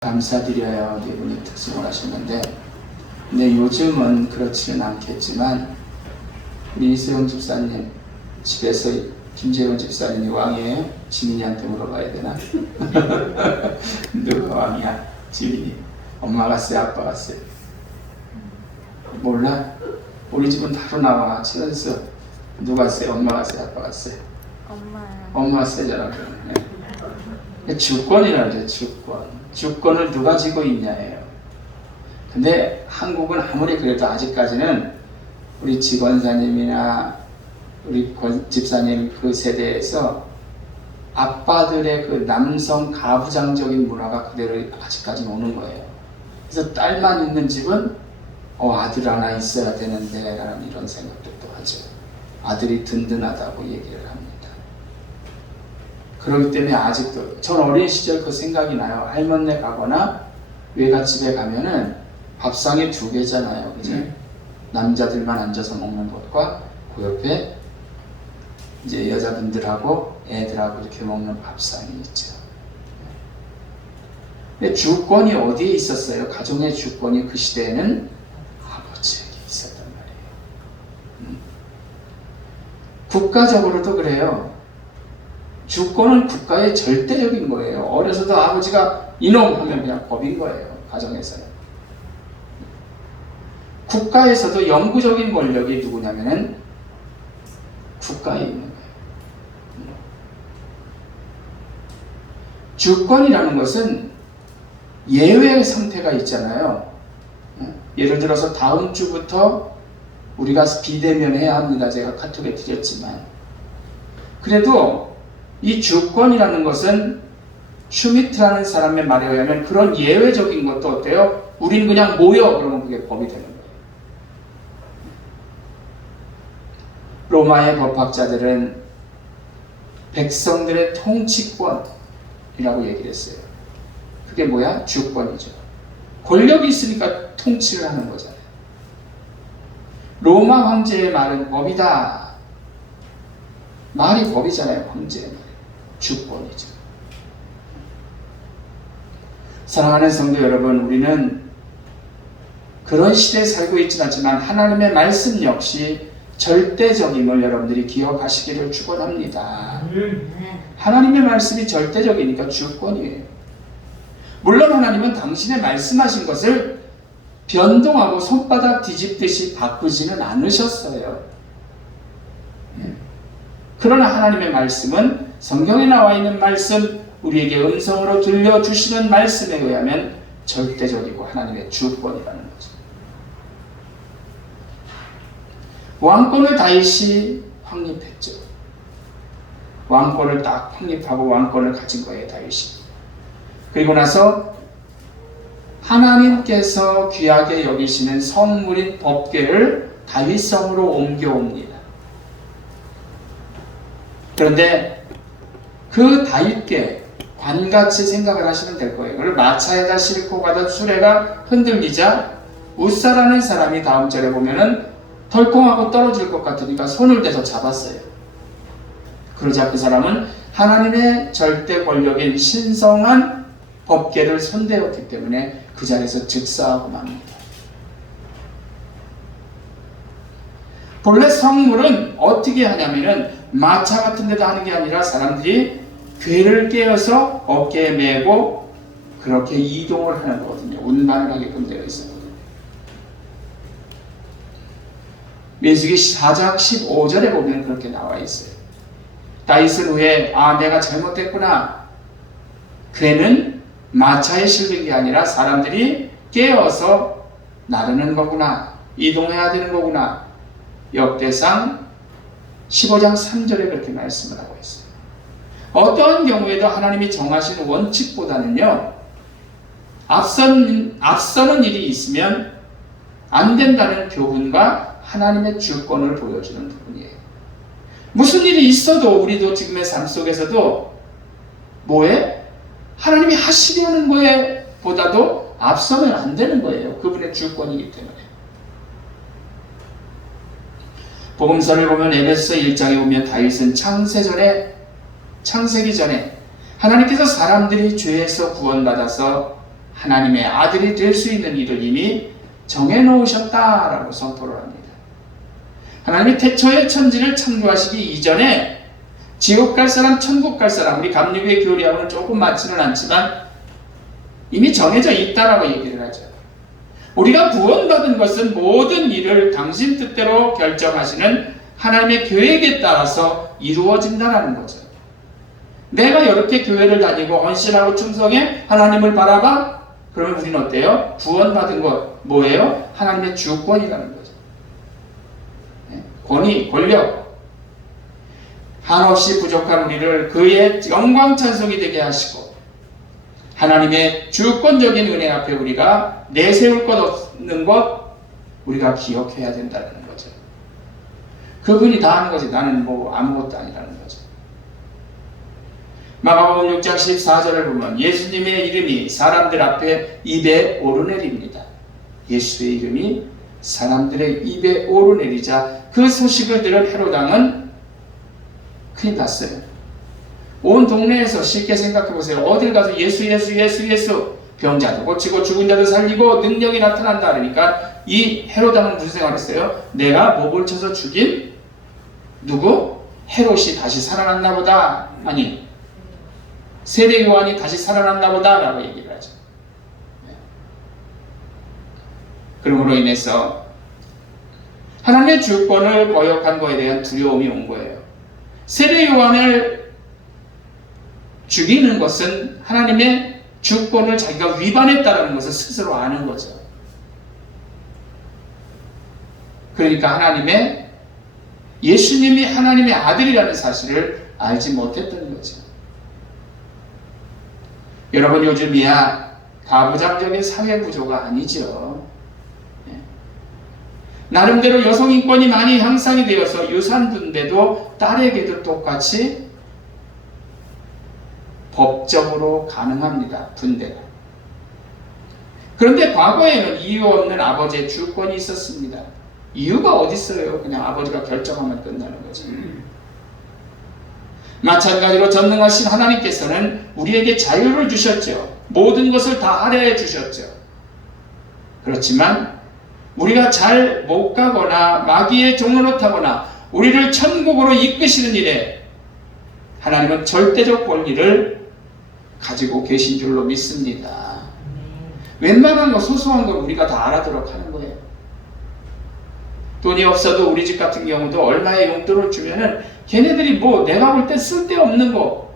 감사드려요. 네 분이 특성을 하셨는데, 근데 요즘은 그렇지는 않겠지만 우리 이수영 집사님 집에서 김재원 집사님이 왕이에요? 지민이한테 물어봐야 되나? 누가 왕이야? 지민이. 엄마가 쎄? 아빠가 쎄? 몰라? 우리 집은 바로 나와. 최연수 누가 쎄? 엄마가 쎄? 아빠가 쎄? 엄마가 쎄잖아. 주권이라죠. 주권을 누가 쥐고 있냐예요. 근데 한국은 아무리 그래도 아직까지는 우리 지권사님이나 우리 집사님 그 세대에서 아빠들의 그 남성 가부장적인 문화가 그대로 아직까지 오는 거예요. 그래서 딸만 있는 집은 아들 하나 있어야 되는데 라는 이런 생각도 하죠. 아들이 든든하다고 얘기를 합니다. 그렇기 때문에 아직도 전 어린 시절 그 생각이 나요. 할머니네 가거나 외갓집에 가면은 밥상이 두 개잖아요. 그지? 남자들만 앉아서 먹는 것과 그 옆에 이제 여자분들하고 애들하고 이렇게 먹는 밥상이 있죠. 근데 주권이 어디에 있었어요? 가정의 주권이 그 시대에는 아버지에게 있었단 말이에요. 국가적으로도 그래요. 주권은 국가의 절대적인 거예요. 어려서도 아버지가 이놈 하면 그냥 법인 거예요. 가정에서요. 국가에서도 영구적인 권력이 누구냐면은 국가에 있는 거예요. 주권이라는 것은 예외의 상태가 있잖아요. 예를 들어서 다음 주부터 우리가 비대면해야 합니다. 제가 카톡에 드렸지만. 그래도 이 주권이라는 것은 슈미트라는 사람의 말에 의하면 그런 예외적인 것도 어때요? 우린 그냥 모여 그러면 그게 법이 되는 거예요. 로마의 법학자들은 백성들의 통치권이라고 얘기를 했어요. 그게 뭐야? 주권이죠. 권력이 있으니까 통치를 하는 거잖아요. 로마 황제의 말은 법이다. 말이 법이잖아요. 황제의 말. 주권이죠. 사랑하는 성도 여러분, 우리는 그런 시대에 살고 있지는 않지만 하나님의 말씀 역시 절대적임을 여러분들이 기억하시기를 축원합니다. 하나님의 말씀이 절대적이니까 주권이에요. 물론 하나님은 당신의 말씀하신 것을 변동하고 손바닥 뒤집듯이 바꾸지는 않으셨어요. 그러나 하나님의 말씀은 성경에 나와 있는 말씀, 우리에게 음성으로 들려주시는 말씀에 의하면 절대적이고 하나님의 주권이라는 거죠. 왕권을 다윗이 확립했죠. 왕권을 딱 확립하고 왕권을 가진 거예요, 다윗이. 그리고 나서 하나님께서 귀하게 여기시는 성물인 법궤를 다윗성으로 옮겨옵니다. 그런데 그 다윗궤 관같이 생각을 하시면 될 거예요. 그걸 마차에다 싣고 가던 수레가 흔들리자 웃사라는 사람이 다음 절에 보면은 덜컹하고 떨어질 것 같으니까 손을 대서 잡았어요. 그러자 그 사람은 하나님의 절대 권력인 신성한 법궤를 손대었기 때문에 그 자리에서 즉사하고 맙니다. 본래 성물은 어떻게 하냐면은 마차 같은 데도 하는 게 아니라 사람들이 궤를 꿰어서 어깨에 메고 그렇게 이동을 하는 거거든요. 운반을 하게끔 되어 있었거든요. 민수기 4장 15절에 보면 그렇게 나와 있어요. 다윗은 후에 내가 잘못했구나. 궤는 마차에 실린 게 아니라 사람들이 꿰어서 나르는 거구나. 이동해야 되는 거구나. 역대상 15장 3절에 그렇게 말씀을 하고 있어요. 어떠한 경우에도 하나님이 정하신 원칙보다는요, 앞서는 일이 있으면 안 된다는 교훈과 하나님의 주권을 보여주는 부분이에요. 무슨 일이 있어도 우리도 지금의 삶 속에서도 뭐에? 하나님이 하시려는 거에 보다도 앞서면 안 되는 거예요. 그분의 주권이기 때문에. 복음서를 보면 에베소 1장에 보면 다윗은 창세기 전에 하나님께서 사람들이 죄에서 구원받아서 하나님의 아들이 될 수 있는 일을 이미 정해놓으셨다라고 선포를 합니다. 하나님이 태초에 천지를 창조하시기 이전에 지옥 갈 사람, 천국 갈 사람, 우리 감리교의 교리하고는 조금 맞지는 않지만 이미 정해져 있다라고 얘기를 하죠. 우리가 구원받은 것은 모든 일을 당신 뜻대로 결정하시는 하나님의 계획에 따라서 이루어진다는 거죠. 내가 이렇게 교회를 다니고 헌신하고 충성해 하나님을 바라봐? 그러면 우리는 어때요? 구원받은 것 뭐예요? 하나님의 주권이라는 거죠. 권위, 권력, 한없이 부족한 우리를 그의 영광 찬송이 되게 하시고 하나님의 주권적인 은혜 앞에 우리가 내세울 것 없는 것 우리가 기억해야 된다는 거죠. 그분이 다 하는 거지 나는 뭐 아무것도 아니라는 거죠. 마가복음 6장 14절을 보면 예수님의 이름이 사람들 앞에 입에 오르내립니다. 예수의 이름이 사람들의 입에 오르내리자 그 소식을 들은 헤롯 왕은 큰일 났어요. 온 동네에서 쉽게 생각해 보세요. 어딜 가서 예수 병자도 고치고 죽은 자도 살리고 능력이 나타난다 그러니까 이 헤롯 왕은 무슨 생각했어요? 내가 목을 쳐서 죽인 누구? 헤롯이 다시 살아났나 보다. 아니 세례 요한이 다시 살아났나 보다 라고 얘기를 하죠. 그러므로 인해서 하나님의 주권을 거역한 것에 대한 두려움이 온 거예요. 세례 요한을 죽이는 것은 하나님의 주권을 자기가 위반했다는 것을 스스로 아는 거죠. 그러니까 예수님이 하나님의 아들이라는 사실을 알지 못했던 거죠. 여러분 요즘이야 가부장적인 사회 구조가 아니죠. 나름대로 여성 인권이 많이 향상이 되어서 유산 분배도 딸에게도 똑같이 법적으로 가능합니다. 분배가. 그런데 과거에는 이유 없는 아버지의 주권이 있었습니다. 이유가 어디 있어요? 그냥 아버지가 결정하면 끝나는 거죠. 마찬가지로 전능하신 하나님께서는 우리에게 자유를 주셨죠. 모든 것을 다 할애해 주셨죠. 그렇지만 우리가 잘 못 가거나 마귀의 종로로 타거나 우리를 천국으로 이끄시는 일에 하나님은 절대적 권리를 가지고 계신 줄로 믿습니다. 웬만한 거 소소한 걸 우리가 다 알아도록 하는 거예요. 돈이 없어도 우리 집 같은 경우도 얼마의 용돈을 주면은 걔네들이 뭐 내가 볼 때 쓸데없는 거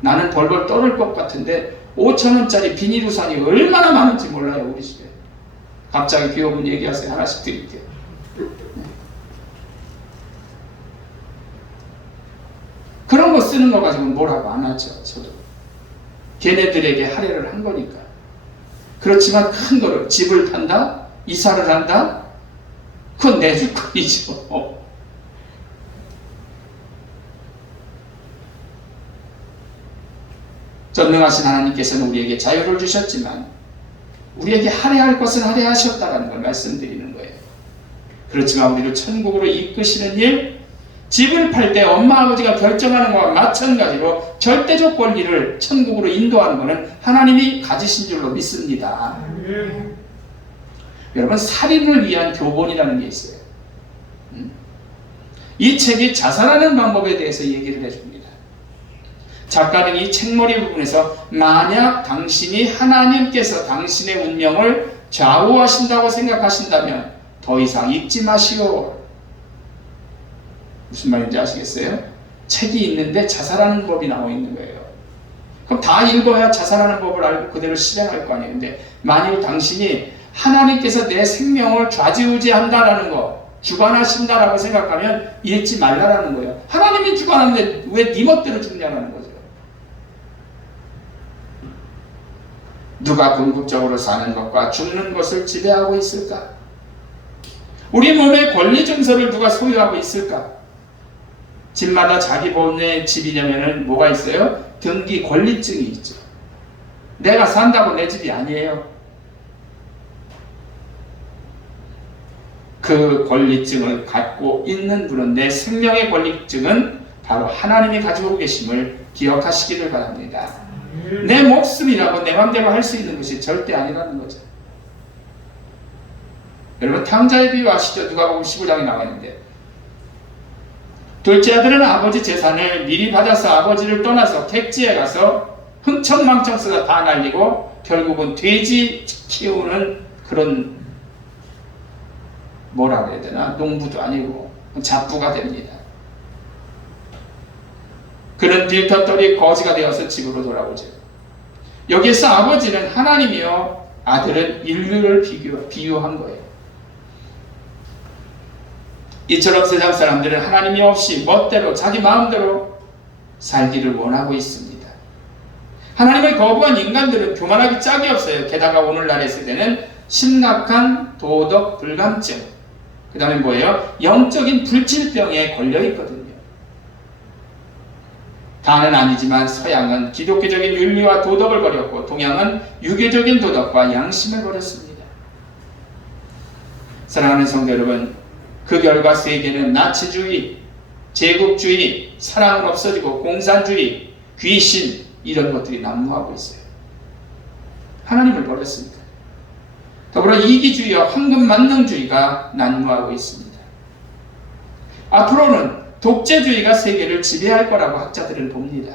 나는 벌벌 떨을 것 같은데 5,000원짜리 비닐우산이 얼마나 많은지 몰라요 우리 집에. 갑자기 귀여운 얘기하세요. 하나씩 드릴게요. 그런 거 쓰는 거 가지고 뭐라고 안 하죠. 저도 걔네들에게 할애를 한 거니까. 그렇지만 큰 거를 집을 판다? 이사를 한다? 그건 내 주권이죠. 전능하신 하나님께서는 우리에게 자유를 주셨지만 우리에게 할애할 것은 할애하셨다는 걸 말씀드리는 거예요. 그렇지만 우리를 천국으로 이끄시는 일, 집을 팔 때 엄마 아버지가 결정하는 것과 마찬가지로 절대적 권리를 천국으로 인도하는 것은 하나님이 가지신 줄로 믿습니다. 여러분 살인을 위한 교본이라는 게 있어요. 이 책이 자살하는 방법에 대해서 얘기를 해줍니다. 작가는 이 책머리 부분에서 만약 당신이 하나님께서 당신의 운명을 좌우하신다고 생각하신다면 더 이상 읽지 마시오. 무슨 말인지 아시겠어요? 책이 있는데 자살하는 법이 나와 있는 거예요. 그럼 다 읽어야 자살하는 법을 알고 그대로 실행할 거 아니에요. 근데 만일 당신이 하나님께서 내 생명을 좌지우지한다라는 거, 주관하신다라고 생각하면 읽지 말라라는 거예요. 하나님이 주관하는데 왜 네 멋대로 죽냐라는 거죠. 누가 궁극적으로 사는 것과 죽는 것을 지배하고 있을까? 우리 몸의 권리 증서를 누가 소유하고 있을까? 집마다 자기 본의 집이냐면은 뭐가 있어요? 등기 권리증이 있죠. 내가 산다고 내 집이 아니에요. 그 권리증을 갖고 있는 분은 내 생명의 권리증은 바로 하나님이 가지고 계심을 기억하시기를 바랍니다. 내 목숨이라고 내 맘대로 할 수 있는 것이 절대 아니라는 거죠. 여러분, 탕자의 비유 아시죠? 누가복음 15장에 나와 있는데, 둘째 아들은 아버지 재산을 미리 받아서 아버지를 떠나서 객지에 가서 흥청망청 쓰다 다 날리고 결국은 돼지 키우는 그런, 뭐라 그래야 되나, 농부도 아니고 잡부가 됩니다. 그는 빌터떨이 거지가 되어서 집으로 돌아오죠. 여기에서 아버지는 하나님이요, 아들은 인류를 비유한 거예요. 이처럼 세상 사람들은 하나님이 없이 멋대로 자기 마음대로 살기를 원하고 있습니다. 하나님을 거부한 인간들은 교만하기 짝이 없어요. 게다가 오늘날의 세대는 심각한 도덕 불감증, 그 다음에 뭐예요? 영적인 불치병에 걸려 있거든요. 다는 아니지만 서양은 기독교적인 윤리와 도덕을 버렸고 동양은 유교적인 도덕과 양심을 버렸습니다. 사랑하는 성도 여러분, 그 결과 세계는 나치주의, 제국주의, 사랑은 없어지고 공산주의, 귀신, 이런 것들이 난무하고 있어요. 하나님을 버렸습니다. 더불어 이기주의와 황금만능주의가 난무하고 있습니다. 앞으로는 독재주의가 세계를 지배할 거라고 학자들은 봅니다.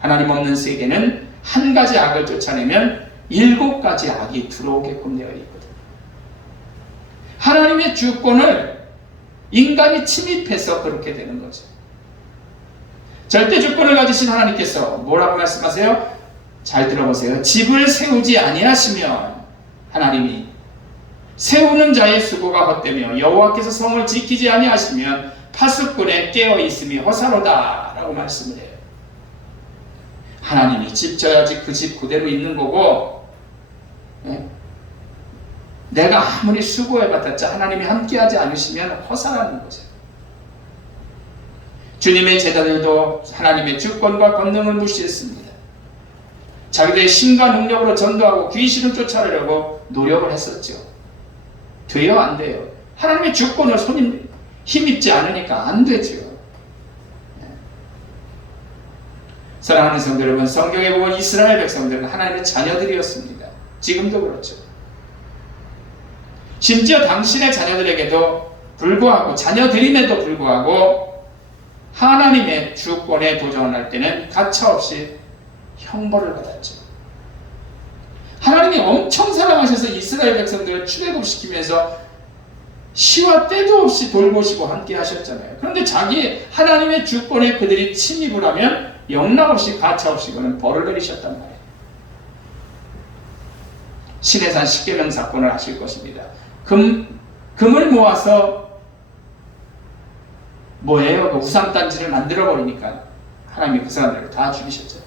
하나님 없는 세계는 한 가지 악을 쫓아내면 7가지 악이 들어오게끔 되어 있거든요. 하나님의 주권을 인간이 침입해서 그렇게 되는 거죠. 절대 주권을 가지신 하나님께서 뭐라고 말씀하세요? 잘 들어보세요. 집을 세우지 아니하시면, 하나님이 세우는 자의 수고가 헛되며 여호와께서 성을 지키지 아니하시면 파수꾼에 깨어 있음이 허사로다 라고 말씀을 해요. 하나님이 집 져야지 그 집 그대로 있는 거고, 내가 아무리 수고해봤자 하나님이 함께하지 않으시면 허사라는 거죠. 주님의 제자들도 하나님의 주권과 권능을 무시했습니다. 자기들의 힘과 능력으로 전도하고 귀신을 쫓아내려고 노력을 했었죠. 돼요? 안 돼요? 하나님의 주권을 힘입지 않으니까 안 되죠. 사랑하는 성도 여러분, 성경에 보면 이스라엘 백성들은 하나님의 자녀들이었습니다. 지금도 그렇죠. 심지어 당신의 자녀들에게도 불구하고, 자녀들임에도 불구하고 하나님의 주권에 도전할 때는 가차없이 형벌을 받았죠. 하나님이 엄청 사랑하셔서 이스라엘 백성들을 출애굽시키면서 시와 때도 없이 돌보시고 함께 하셨잖아요. 그런데 자기 하나님의 주권에 그들이 침입을 하면 영락없이 가차없이 그는 벌을 내리셨단 말이에요. 시내산 십계명 사건을 하실 것입니다. 금을 모아서 뭐예요? 그 우상단지를 만들어버리니까 하나님이 그 사람들을 다 죽이셨죠.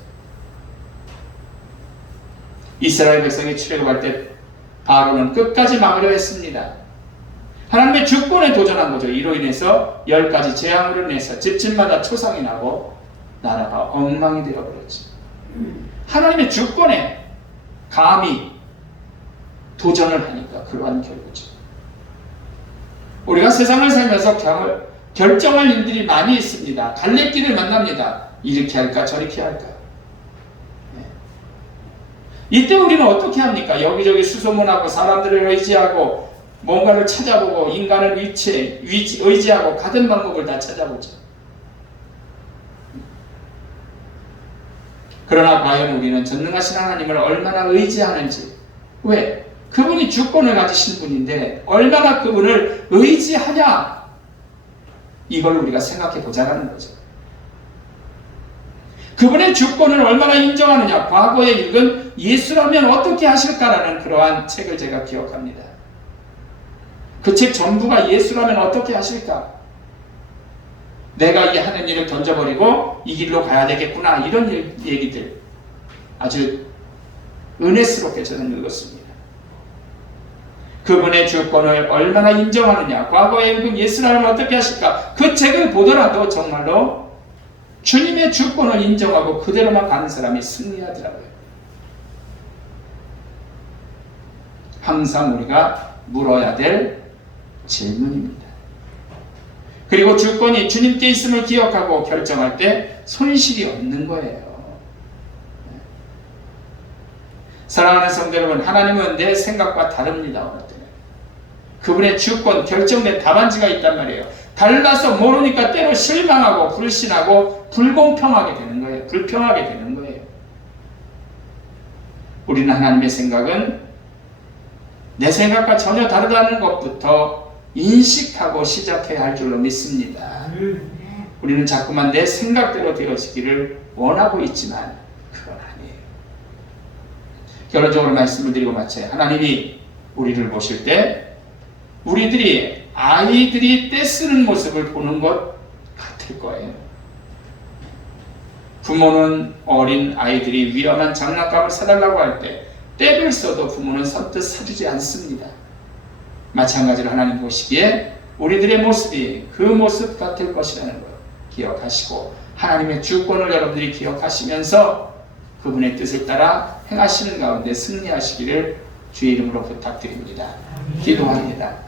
이스라엘 백성이 출애굽할 때 바로는 끝까지 막으려 했습니다. 하나님의 주권에 도전한 거죠. 이로 인해서 10가지 재앙으로 인해서 집집마다 초상이 나고 나라가 엉망이 되어버렸죠. 하나님의 주권에 감히 도전을 하니까 그러한 결과죠. 우리가 세상을 살면서 결정할 일들이 많이 있습니다. 갈래길을 만납니다. 이렇게 할까 저렇게 할까. 이때 우리는 어떻게 합니까? 여기저기 수소문하고 사람들을 의지하고 뭔가를 찾아보고 인간을 의지하고 가든 방법을 다 찾아보죠. 그러나 과연 우리는 전능하신 하나님을 얼마나 의지하는지, 왜? 그분이 주권을 가지신 분인데 얼마나 그분을 의지하냐, 이걸 우리가 생각해 보자는 거죠. 그분의 주권을 얼마나 인정하느냐, 과거에 읽은 예수라면 어떻게 하실까라는 그러한 책을 제가 기억합니다. 그 책 전부가 예수라면 어떻게 하실까? 내가 이 하는 일을 던져버리고 이 길로 가야 되겠구나, 이런 얘기들 아주 은혜스럽게 저는 읽었습니다. 그분의 주권을 얼마나 인정하느냐, 과거에 읽은 예수라면 어떻게 하실까, 그 책을 보더라도 정말로 주님의 주권을 인정하고 그대로만 가는 사람이 승리하더라고요. 항상 우리가 물어야 될 질문입니다. 그리고 주권이 주님께 있음을 기억하고 결정할 때 손실이 없는 거예요. 사랑하는 성도 여러분, 하나님은 내 생각과 다릅니다. 어느 때는 그분의 주권, 결정된 답안지가 있단 말이에요. 달라서 모르니까 때로 실망하고 불신하고 불공평하게 되는 거예요. 불평하게 되는 거예요. 우리는 하나님의 생각은 내 생각과 전혀 다르다는 것부터 인식하고 시작해야 할 줄로 믿습니다. 우리는 자꾸만 내 생각대로 되어지기를 원하고 있지만 그건 아니에요. 결론적으로 말씀을 드리고 마쳐요. 하나님이 우리를 보실 때 우리들이 아이들이 떼쓰는 모습을 보는 것 같을 거예요. 부모는 어린 아이들이 위험한 장난감을 사달라고 할 때 떼를 써도 부모는 선뜻 사주지 않습니다. 마찬가지로 하나님 보시기에 우리들의 모습이 그 모습 같을 것이라는 것 기억하시고 하나님의 주권을 여러분들이 기억하시면서 그분의 뜻을 따라 행하시는 가운데 승리하시기를 주의 이름으로 부탁드립니다. 기도합니다.